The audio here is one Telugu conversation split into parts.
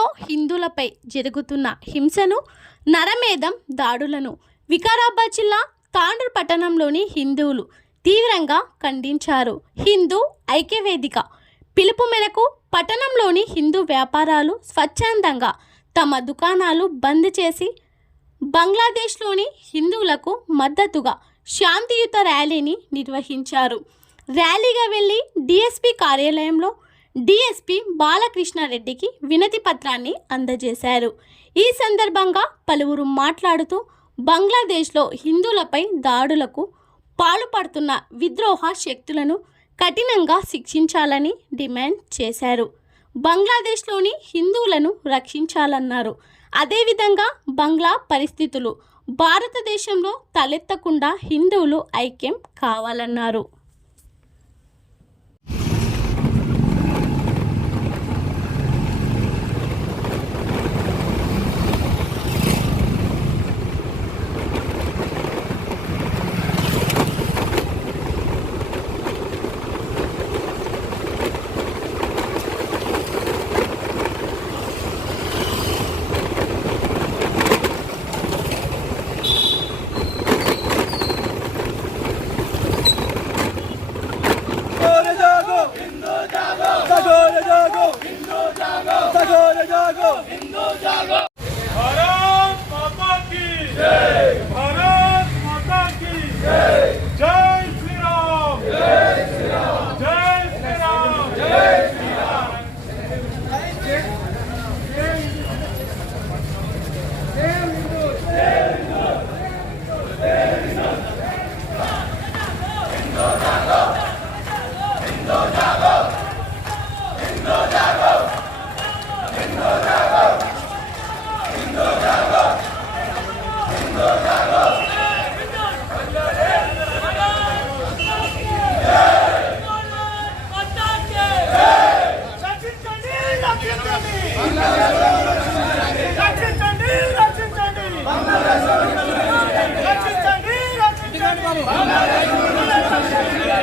బంగ్లాదేశ్లో హిందువులపై జరుగుతున్న హింసను నరమేధం దాడులను వికారాబాద్ జిల్లా తాండూర్ పట్టణంలోని హిందువులు తీవ్రంగా ఖండించారు. హిందూ ఐక్యవేదిక పిలుపు మేరకు పట్టణంలోని హిందూ వ్యాపారాలు స్వచ్ఛందంగా తమ దుకాణాలు బంద్ చేసి బంగ్లాదేశ్లోని హిందువులకు మద్దతుగా శాంతియుత ర్యాలీని నిర్వహించారు. ర్యాలీగా వెళ్ళి డిఎస్పి కార్యాలయంలో డిఎస్పి బాలకృష్ణారెడ్డికి వినతి పత్రాన్ని అందజేశారు. ఈ సందర్భంగా పలువురు మాట్లాడుతూ బంగ్లాదేశ్లో హిందువులపై దాడులకు పాల్పడుతున్న విద్రోహ శక్తులను కఠినంగా శిక్షించాలని డిమాండ్ చేశారు. బంగ్లాదేశ్లోని హిందువులను రక్షించాలన్నారు. అదేవిధంగా బంగ్లా పరిస్థితులు భారతదేశంలో తలెత్తకుండా హిందువులు ఐక్యం కావాలన్నారు.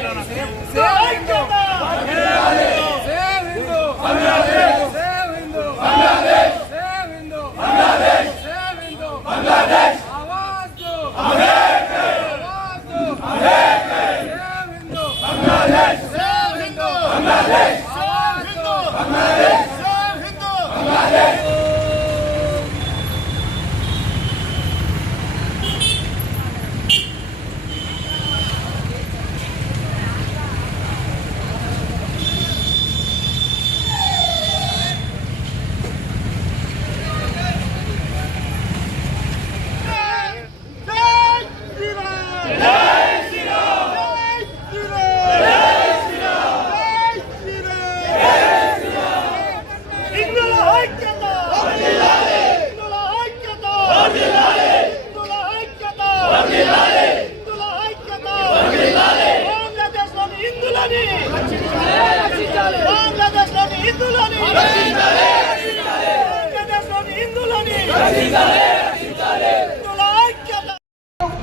no, no,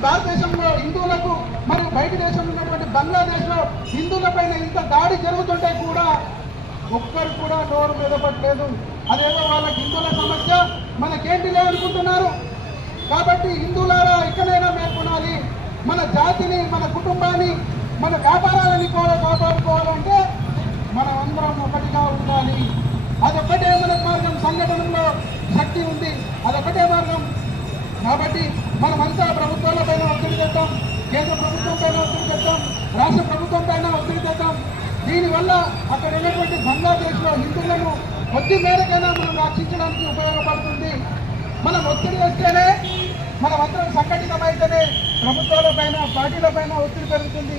భారతదేశంలో హిందువులకు మరియు బయట దేశంలో ఉన్నటువంటి బంగ్లాదేశ్లో హిందువులపైన ఇంత దాడి జరుగుతుంటే కూడా ఒక్కరు కూడా నోరు మెదపట్లేదు. అదేదో వాళ్ళకి హిందువుల సమస్య మనకేంటి లేదనుకుంటున్నారు కాబట్టి హిందువులారా ఇక్కడైనా మేల్కొనాలి. మన జాతిని మన కుటుంబాన్ని మన వ్యాపారాలని కూడా కాపాడుకోవాలంటే మనం అందరం ఒకటిగా ఉండాలి. అదొక్కటే మన మార్గం. సంఘటనలో శక్తి ఉంది. అదొకటే మార్గం. కాబట్టి మనమంతా ప్రభుత్వాల పైన ఒత్తిడి తెద్దాం. కేంద్ర ప్రభుత్వం పైన ఒత్తిడి తెద్దాం. రాష్ట్ర ప్రభుత్వం పైన ఒత్తిడి తెద్దాం. దీనివల్ల అక్కడ ఉన్నటువంటి బంగ్లాదేశ్లో హిందువులను కొద్ది మేరకైనా మనం రక్షించడానికి ఉపయోగపడుతుంది. మనం ఒత్తిడి వస్తేనే మనమందరం సంఘటితమైతేనే ప్రభుత్వాల పైన పార్టీల పైన ఒత్తిడి పెరుగుతుంది.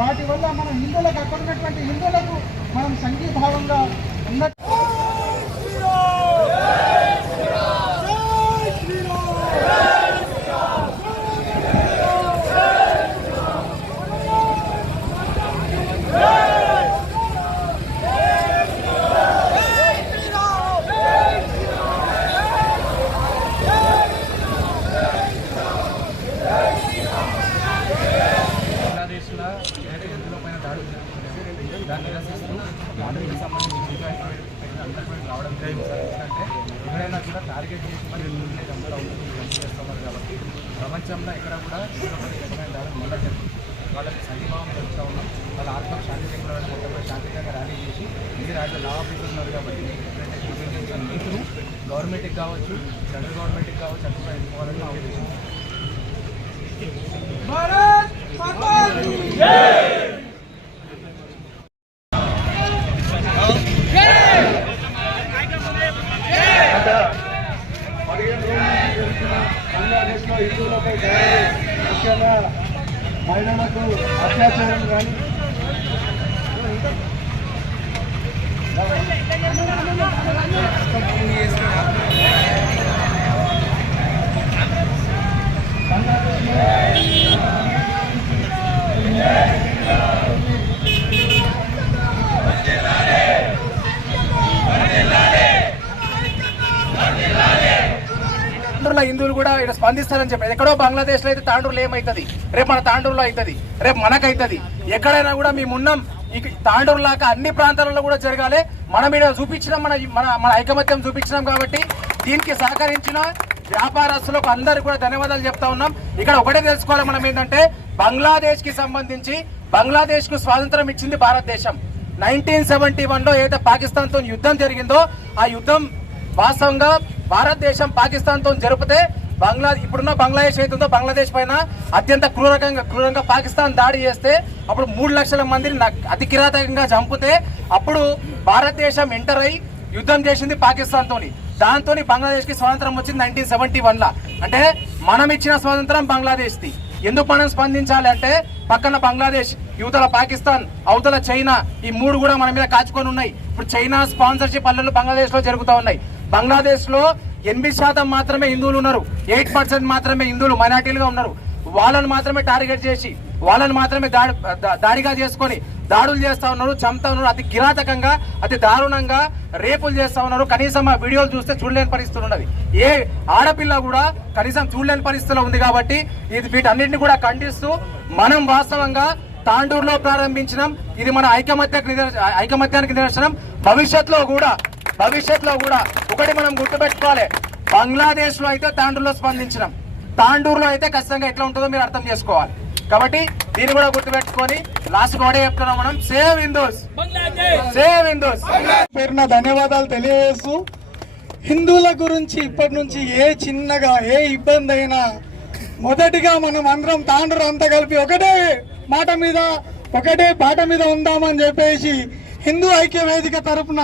వాటి వల్ల మనం హిందువులకు అక్కడ ఉన్నటువంటి హిందువులకు మనం సంఘీభావంగా ఉన్నట్టు బంగ్లాదేశ్లో హిందువుల పైన దాడులు జరుగుతున్నాయి. దాన్ని నిరసిస్తూ దాడులకు సంబంధించి ఇంకా అందరి మీద రావడం జరిగింది సార్ ఎందుకంటే ఎవరైనా కూడా టార్గెట్ చేసి మరి హిందువులే చంపడం చేస్తున్నారు కాబట్టి ప్రపంచంలో ఎక్కడ కూడా హిందువులపై ఎక్కడైనా దాడులు మళ్ళీ జరుగుతుంది వాళ్ళకి సంఘీభావం జరుగుతూ ఉన్నాం వాళ్ళ ఆత్మకు శాంతి చేకూరాలని మొత్తం కూడా శాంతియుతంగా ర్యాలీ చేసి మీరు యాజ్ లా ఆఫీసర్ ఉన్నారు కాబట్టి మీకు ఎప్పుడైతే చూపించిన నీతులు గవర్నమెంట్కి కావచ్చు సెంట్రల్ గవర్నమెంట్కి కావచ్చు అక్కడ ఎన్నుకోవాలని నా ఉద్దేశం. భారత్ మాతా కీ గత పదిహేను రోజుల నుంచి జరుగుతున్న బంగ్లాదేశ్లో హిందువులపై దాడులు, ముఖ్యంగా మహిళలకు అత్యాచారం కానీ తాండూరులో హిందువులు కూడా ఇక్కడ స్పందిస్తారని చెప్పి ఎక్కడో బంగ్లాదేశ్లో అయితే తాండూరులో ఏమైతుంది? రేపు మన తాండూరులో అవుతుంది రేపు మనకైతుంది. ఎక్కడైనా కూడా మేము ఉన్నాం. ఇక తాండూరు లాగా అన్ని ప్రాంతాలలో కూడా జరగాలి. మనం ఇక్కడ చూపించినాం మన మన మన ఐకమత్యం చూపించినాం కాబట్టి దీనికి సహకరించిన వ్యాపారస్తులకు అందరు కూడా ధన్యవాదాలు చెప్తా ఉన్నాం. ఇక్కడ ఒకటే తెలుసుకోవాలి మనం ఏంటంటే బంగ్లాదేశ్కి సంబంధించి బంగ్లాదేశ్కు స్వాతంత్రం ఇచ్చింది భారతదేశం. నైన్టీన్ సెవెంటీ వన్లో ఏదైతే పాకిస్తాన్తో యుద్ధం జరిగిందో ఆ యుద్ధం వాస్తవంగా భారతదేశం పాకిస్తాన్తో జరిపితే బంగ్లా ఇప్పుడున్న బంగ్లాదేశ్ అవుతుందో బంగ్లాదేశ్ పైన అత్యంత క్రూరకంగా క్రూరంగా పాకిస్తాన్ దాడి చేస్తే అప్పుడు మూడు లక్షల మందిని అతి కిరాతకంగా చంపితే అప్పుడు భారతదేశం ఎంటర్ అయి యుద్ధం చేసింది పాకిస్తాన్తో దాంతో బంగ్లాదేశ్కి స్వాతంత్రం వచ్చింది నైన్టీన్ సెవెంటీ వన్లో అంటే మనం ఇచ్చిన స్వాతంత్రం బంగ్లాదేశ్ది. ఎందుకు మనం స్పందించాలి అంటే పక్కన బంగ్లాదేశ్ యువతల పాకిస్తాన్ అవతల చైనా ఈ మూడు కూడా మన మీద కాచుకొని ఉన్నాయి. ఇప్పుడు చైనా స్పాన్సర్షిప్ పల్లెలు బంగ్లాదేశ్లో జరుగుతూ ఉన్నాయి. బంగ్లాదేశ్లో ఎనిమిది శాతం మాత్రమే హిందువులు ఉన్నారు. ఎయిట్ పర్సెంట్ మాత్రమే హిందువులు మైనార్టీలుగా ఉన్నారు. వాళ్ళని మాత్రమే టార్గెట్ చేసి వాళ్ళని మాత్రమే దాడి దాడిగా చేసుకొని దాడులు చేస్తా ఉన్నారు చంపుతా ఉన్నారు. అతి కిరాతకంగా అతి దారుణంగా రేపులు చేస్తా ఉన్నారు. కనీసం ఆ వీడియోలు చూస్తే చూడలేని పరిస్థితులు ఉన్నది. ఏ ఆడపిల్ల కూడా కనీసం చూడలేని పరిస్థితిలో ఉంది కాబట్టి ఇది వీటన్నిటిని కూడా ఖండిస్తూ మనం వాస్తవంగా తాండూరులో ప్రారంభించినాం. ఇది మన ఐకమత్య ఐకమత్యానికి నిదర్శనం. భవిష్యత్తులో కూడా భవిష్యత్తులో కూడా ఒకటి మనం గుర్తుపెట్టుకోవాలి. బంగ్లాదేశ్లో అయితే తాండూరులో స్పందించినాం. తాండూరులో అయితే ఖచ్చితంగా ఎట్లా ఉంటుందో మీరు అర్థం చేసుకోవాలి. కాబట్టి దీన్ని కూడా గుర్తుపెట్టుకొని లాస్ట్ ఒకటే చెప్తున్నాం మనం. Save Hindus. Save Hindus. పేరున ధన్యవాదాలు తెలియజేస్తూ హిందువుల గురించి ఇప్పటి నుంచి ఏ చిన్నగా ఏ ఇబ్బంది అయినా మొదటిగా మనం అందరం తాండ్రు అంతా కలిపి ఒకటే మాట మీద ఒకటే బాట మీద ఉందామని చెప్పేసి హిందూ ఐక్య వేదిక తరఫున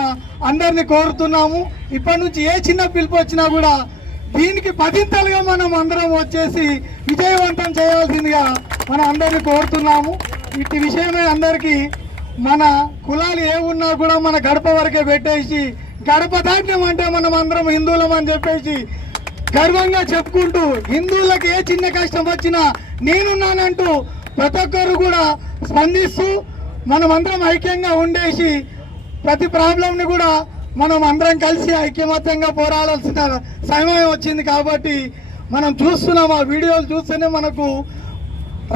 అందరిని కోరుతున్నాము. ఇప్పటి నుంచి ఏ చిన్న పిలుపు వచ్చినా కూడా దీనికి పదింతలుగా మనం అందరం వచ్చేసి విజయవంతం చేయాల్సిందిగా మనం అందరిని కోరుతున్నాము. ఇటు విషయమే అందరికీ మన కులాలు ఏ ఉన్నా కూడా మన గడప వరకే పెట్టేసి గడప దాటినామంటే మనం అందరం హిందువులం అని చెప్పేసి గర్వంగా చెప్పుకుంటూ హిందువులకు ఏ చిన్న కష్టం వచ్చినా నేనున్నానంటూ ప్రతి ఒక్కరు కూడా స్పందిస్తూ మనమందరం ఐక్యంగా ఉండేసి ప్రతి ప్రాబ్లంని కూడా మనం అందరం కలిసి ఐక్యమత్యంగా పోరాడాల్సిన సమయం వచ్చింది కాబట్టి మనం చూస్తున్నాం ఆ వీడియోలు చూస్తేనే మనకు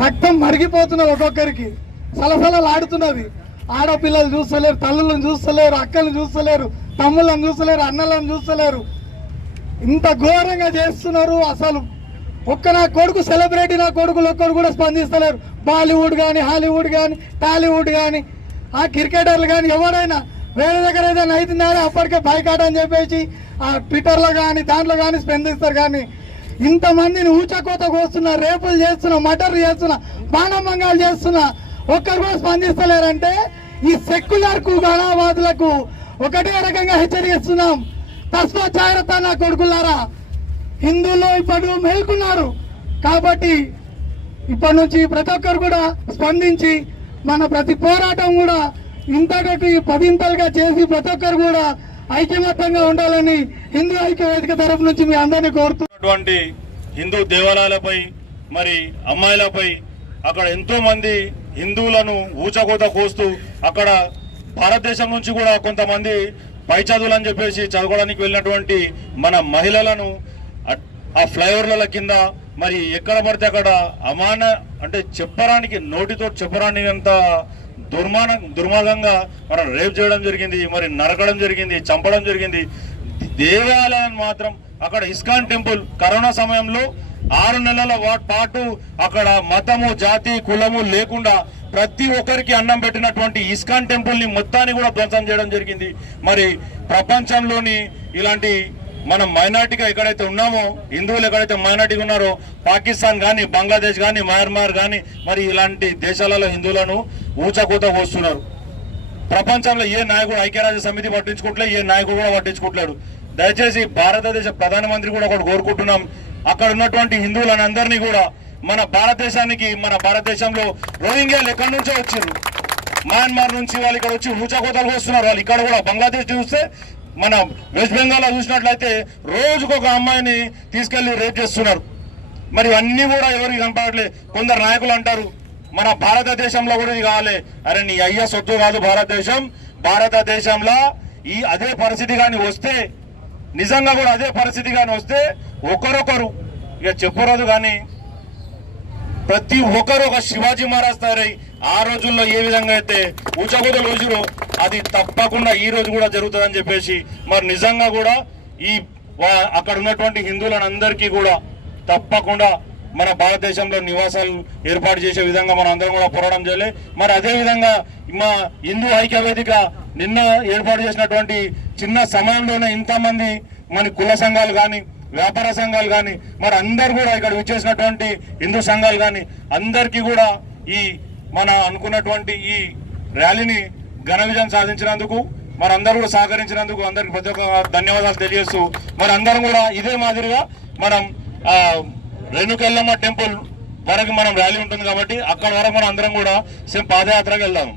రక్తం మరిగిపోతున్నది ఒక్కొక్కరికి. సలసలలాడుతున్నది. ఆడపిల్లలు చూస్తలేరు తల్లులను చూస్తలేరు అక్కలు చూస్తలేరు తమ్ముళ్ళని చూస్తలేరు అన్నలను చూస్తలేరు. ఇంత ఘోరంగా చేస్తున్నారు అసలు ఒక్క నా కొడుకు సెలబ్రిటీ నా కొడుకులు ఒక్కరు కూడా స్పందిస్తలేరు. బాలీవుడ్ కానీ హాలీవుడ్ కానీ టాలీవుడ్ కానీ ఆ క్రికెటర్లు కానీ ఎవరైనా వేరే దగ్గర ఏదైనా అవుతుందని అప్పటికే బైకాట్ అని చెప్పేసి ఆ ట్విట్టర్లో కానీ దాంట్లో కానీ స్పందిస్తారు. కానీ ఇంతమందిని ఊచకోత కోస్తున్నా రేపులు చేస్తున్నా మటర్లు చేస్తున్నా బాణమంగాలు చేస్తున్నా ఒక్కరు కూడా స్పందిస్తలేరంటే ఈ సెక్యులర్కు గణవాదులకు ఒకటే రకంగా హెచ్చరిస్తున్నాం తస్మా జాగ్రత్త నా కొడుకులారా. హిందువులు ఇప్పుడు మేల్కున్నారు. కాబట్టి ఇప్పటి నుంచి ప్రతి ఒక్కరు కూడా స్పందించి మన ప్రతి పోరాటం కూడా ఇంతకటి పదింతలుగా చేసి ప్రతి ఒక్కరు కూడా ఐక్యమత్యంగా ఉండాలని హిందూ ఐక్య వేదిక తరఫు నుంచి మీ అందరినీ కోరుతున్నటువంటి హిందూ దేవాలయాలపై మరి అమ్మాయిలపై అక్కడ ఎంతో మంది హిందువులను ఊచకోత కోస్తూ అక్కడ భారతదేశం నుంచి కూడా కొంతమంది పై చదువులు అని చెప్పేసి చదువుకోవడానికి వెళ్ళినటువంటి మన మహిళలను ఆ ఫ్లైఓవర్ల కింద మరి ఎక్కడ పడితే అక్కడ అమాన అంటే చెప్పరానికి నోటితో చెప్పరానికంత దుర్మాన దుర్మార్గంగా మనం రేప్ చేయడం జరిగింది మరి నరకడం జరిగింది చంపడం జరిగింది. దేవాలయాన్ని మాత్రం అక్కడ ఇస్కాన్ టెంపుల్ కరోనా సమయంలో ఆరు నెలల పాటు అక్కడ మతము జాతి కులము లేకుండా ప్రతి ఒక్కరికి అన్నం పెట్టినటువంటి ఇస్కాన్ టెంపుల్ని మొత్తాన్ని కూడా ధ్వంసం చేయడం జరిగింది. మరి ప్రపంచంలోని ఇలాంటి మనం మైనార్టీగా ఎక్కడైతే ఉన్నామో హిందువులు ఎక్కడైతే మైనార్టీగా ఉన్నారో పాకిస్తాన్ కానీ బంగ్లాదేశ్ కానీ మయన్మార్ కానీ మరి ఇలాంటి దేశాలలో హిందువులను ఊచకూత పోస్తున్నారు. ప్రపంచంలో ఏ నాయకుడు ఐక్యరాజ్య సమితి పట్టించుకోవట్లేదు ఏ నాయకుడు కూడా పట్టించుకోవట్లేడు దయచేసి భారతదేశ ప్రధానమంత్రి కూడా ఒకటి కోరుకుంటున్నాం. అక్కడ ఉన్నటువంటి హిందువులందరినీ కూడా మన భారతదేశానికి మన భారతదేశంలో రోహింగ్యాలు ఎక్కడి నుంచో వచ్చారు మయన్మార్ నుంచి వాళ్ళు ఇక్కడ వచ్చి ఊచకోతలు వస్తున్నారు వాళ్ళు ఇక్కడ కూడా బంగ్లాదేశ్ చూస్తే మన వెస్ట్ బెంగాల్లో చూసినట్లయితే రోజుకు ఒక అమ్మాయిని తీసుకెళ్ళి రేప్ చేస్తున్నారు. మరి అన్నీ కూడా ఎవరికి కనపడట్లేదు కొందరు నాయకులు అంటారు మన భారతదేశంలో కూడా ఇది కావాలి అరే నీ అయ్య సొత్తు కాదు భారతదేశం. భారతదేశంలో ఈ అదే పరిస్థితి కానీ వస్తే నిజంగా కూడా అదే పరిస్థితి కానీ వస్తే ఒకరొకరు ఇక చెప్పరాదు కానీ ప్రతి ఒక్కరు ఒక శివాజీ మహారాజ్ తయారై ఆ రోజుల్లో ఏ విధంగా అయితే ఊచకోత రోజులు అది తప్పకుండా ఈ రోజు కూడా జరుగుతుందని చెప్పేసి మరి నిజంగా కూడా ఈ అక్కడ ఉన్నటువంటి హిందువులను అందరికీ కూడా తప్పకుండా మన భారతదేశంలో నివాసాలు ఏర్పాటు చేసే విధంగా మనం అందరం కూడా పోరాటం చేయాలి. మరి అదే విధంగా మా హిందూ ఐక్య వేదిక నిన్న ఏర్పాటు చేసినటువంటి చిన్న సమయంలోనే ఇంతమంది మన కుల సంఘాలు కానీ వ్యాపార సంఘాలు కానీ మరి అందరు కూడా ఇక్కడ విచ్చేసినటువంటి హిందూ సంఘాలు కానీ అందరికీ కూడా ఈ మన అనుకున్నటువంటి ఈ ర్యాలీని ఘన విజయం సాధించినందుకు మరి అందరూ కూడా సహకరించినందుకు అందరికి ప్రతి ఒక్క ధన్యవాదాలు తెలియజేస్తూ మరి అందరం కూడా ఇదే మాదిరిగా మనం ఆ, రేణుకెళ్ళమ్మ టెంపుల్ వరకు మనం ర్యాలీ ఉంటుంది కాబట్టి అక్కడ వరకు మనం అందరం కూడా సేమ్ పాదయాత్రకు వెళ్దాం.